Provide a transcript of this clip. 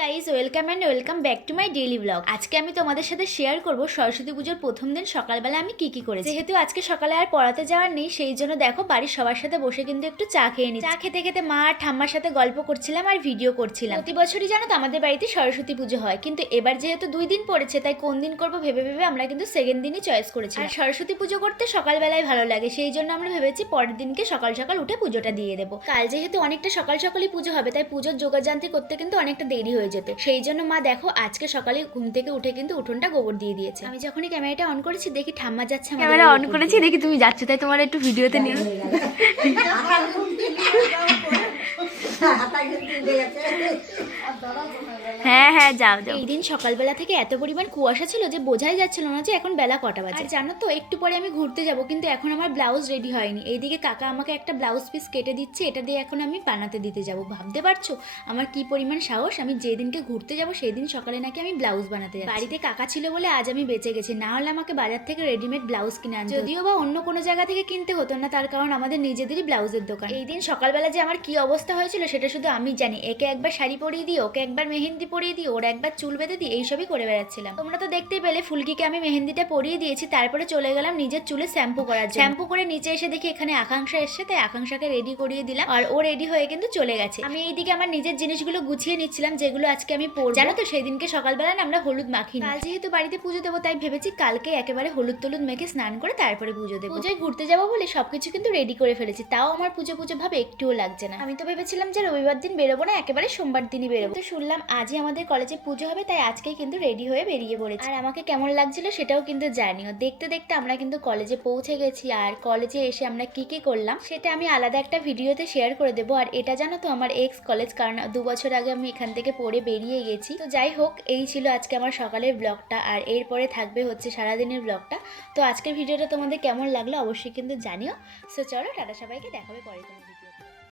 Guys, welcome and welcome back to my daily blog. আজকে আমি তোমাদের সাথে শেয়ার করব সরস্বতী পুজোর প্রথম দিন সকালবেলা আমি কি করেছি। যেহেতু আজকে সকালে আর পড়াতে যাওয়ার নেই, সেই জন্য দেখো বাড়ির সবার সাথে বসে কিন্তু একটু চা খেয়ে নিই। চা খেতে খেতে মা আর ঠাম্মার সাথে গল্প করছিলাম আর ভিডিও করছিলাম। প্রতি বছরই জানো তো আমাদের বাড়িতে সরস্বতী পুজো হয়, কিন্তু এবার যেহেতু 2 দিন পড়েছে তাই কোন দিন করবো ভেবে ভেবে আমরা কিন্তু সেকেন্ড দিনই চয়েস করেছি। আর সরস্বতী পুজো করতে সকালবেলায় ভালো লাগে, সেই জন্য আমরা ভেবেছি পরের দিনকে সকাল সকাল উঠে পুজোটা দিয়ে দেবো। কাল যেহেতু অনেকটা সকাল সকালই পুজো হবে, তাই পুজোর যোগাযান্ত্রিক করতে কিন্তু অনেকটা দেরি হয়ে যেত। সেই জন্য মা দেখো আজকে সকালে ঘুম থেকে উঠে কিন্তু উঠোনটা গোবর দিয়ে দিয়েছে। আমি যখনই ক্যামেরাটা অন করেছি দেখি ঠাম্মা যাচ্ছে, ক্যামেরা অন করেছি দেখি তুমি যাচ্ছ, তাই তোমার একটু ভিডিওতে নিয়ে হ্যাঁ হ্যাঁ যাও যাও। এই দিন সকালবেলা থেকে এত পরিমাণ কুয়াশা ছিল যে বোঝাই যাচ্ছিল না যে এখন বেলা কটা বাজে। আর জানো তো একটু পরে আমি ঘুরতে যাব, কিন্তু এখন আমার ব্লাউজ রেডি হয়নি। এইদিকে কাকা আমাকে একটা ব্লাউজ পিস কেটে দিচ্ছে, এটা দিয়ে এখন আমি বানাতে দিতে যাব। ভাবতে পারছো আমার কি পরিমাণ সাহস, আমি যেদিনকে ঘুরতে যাব সেই দিন সকালে নাকি আমি ব্লাউজ বানাতে যাচ্ছি। বাড়িতে কাকা ছিল বলে আজ আমি বেঁচে গেছি, না হলে আমাকে বাজার থেকে রেডিমেড ব্লাউজ কিনে আনতে, যদিও বা অন্য কোনো জায়গা থেকে কিনতে হতো না, তার কারণ আমাদের নিজেদেরই ব্লাউজের দোকান। এই দিন সকালবেলা যে আমার কি অবস্থা হয়েছিল সেটা শুধু আমি জানি। একে একবার শাড়ি পরিয়ে দিই, ওকে একবার মেহেন্দি পরিয়ে দিই, ওর একবার চুল বেঁধে দিই, এইসবই করে বেড়াচ্ছিলাম। তোমরা তো দেখতেই পেলে ফুলকিকে আমি মেহেন্দিটা পরিয়ে দিয়েছি, তারপরে চলে গেলাম নিজের চুলে শ্যাম্পু করার জন্য। শ্যাম্পু করে নিচে এসে দেখি এখানে আকাঙ্ক্ষা এসছে, তাই আকাঙ্ক্ষাকে রেডি করিয়ে দিলাম আর ও রেডি হয়ে কিন্তু চলে গেছে। আমি এইদিকে আমার নিজের জিনিসগুলো গুছিয়ে নিচ্ছিলাম যেগুলো আজকে আমি পরবো। জানো তো সেই দিনকে সকালবেলা না আমরা হলুদ মাখিনি। কাল যেহেতু বাড়িতে পুজো দেবো তাই ভেবেছি কালকে একেবারে হলুদ টলুদ মেখে স্নান করে তারপরে পুজো দেবো। পুজোয় ঘুরতে যাবো বলে সবকিছু কিন্তু রেডি করে ফেলেছি, তাও আমার পুজো পুজো ভাবে একটুও লাগছে না। আমি তো ভেবেছিলাম যে রবিবার দিন বেরোবো না, একেবারে সোমবার দিনই বেরোবো। তো শুনলাম আজই আমাদের কলেজে পুজো হবে, তাই আজকেই কিন্তু রেডি হয়ে বেরিয়ে পড়েছি। আর আমাকে কেমন লাগছিল সেটাও কিন্তু জানিও। দেখতে দেখতে আমরা কিন্তু কলেজে পৌঁছে গেছি, আর কলেজে এসে আমরা কি করলাম সেটা আমি আলাদা একটা ভিডিওতে শেয়ার করে দেবো। আর এটা জানো তো আমার এক্স কলেজ, কারণ 2 বছর আগে আমি এখান থেকে পড়ে বেরিয়ে গেছি। তো যাই হোক, এই ছিল আজকে আমার সকালের ব্লগটা, আর এরপরে থাকবে হচ্ছে সারাদিনের ব্লগটা। তো আজকের ভিডিওটা তোমাদের কেমন লাগলো অবশ্যই কিন্তু জানিও। সো চলো টাটা, সবাইকে দেখাবে পরে কোনো ভিডিও।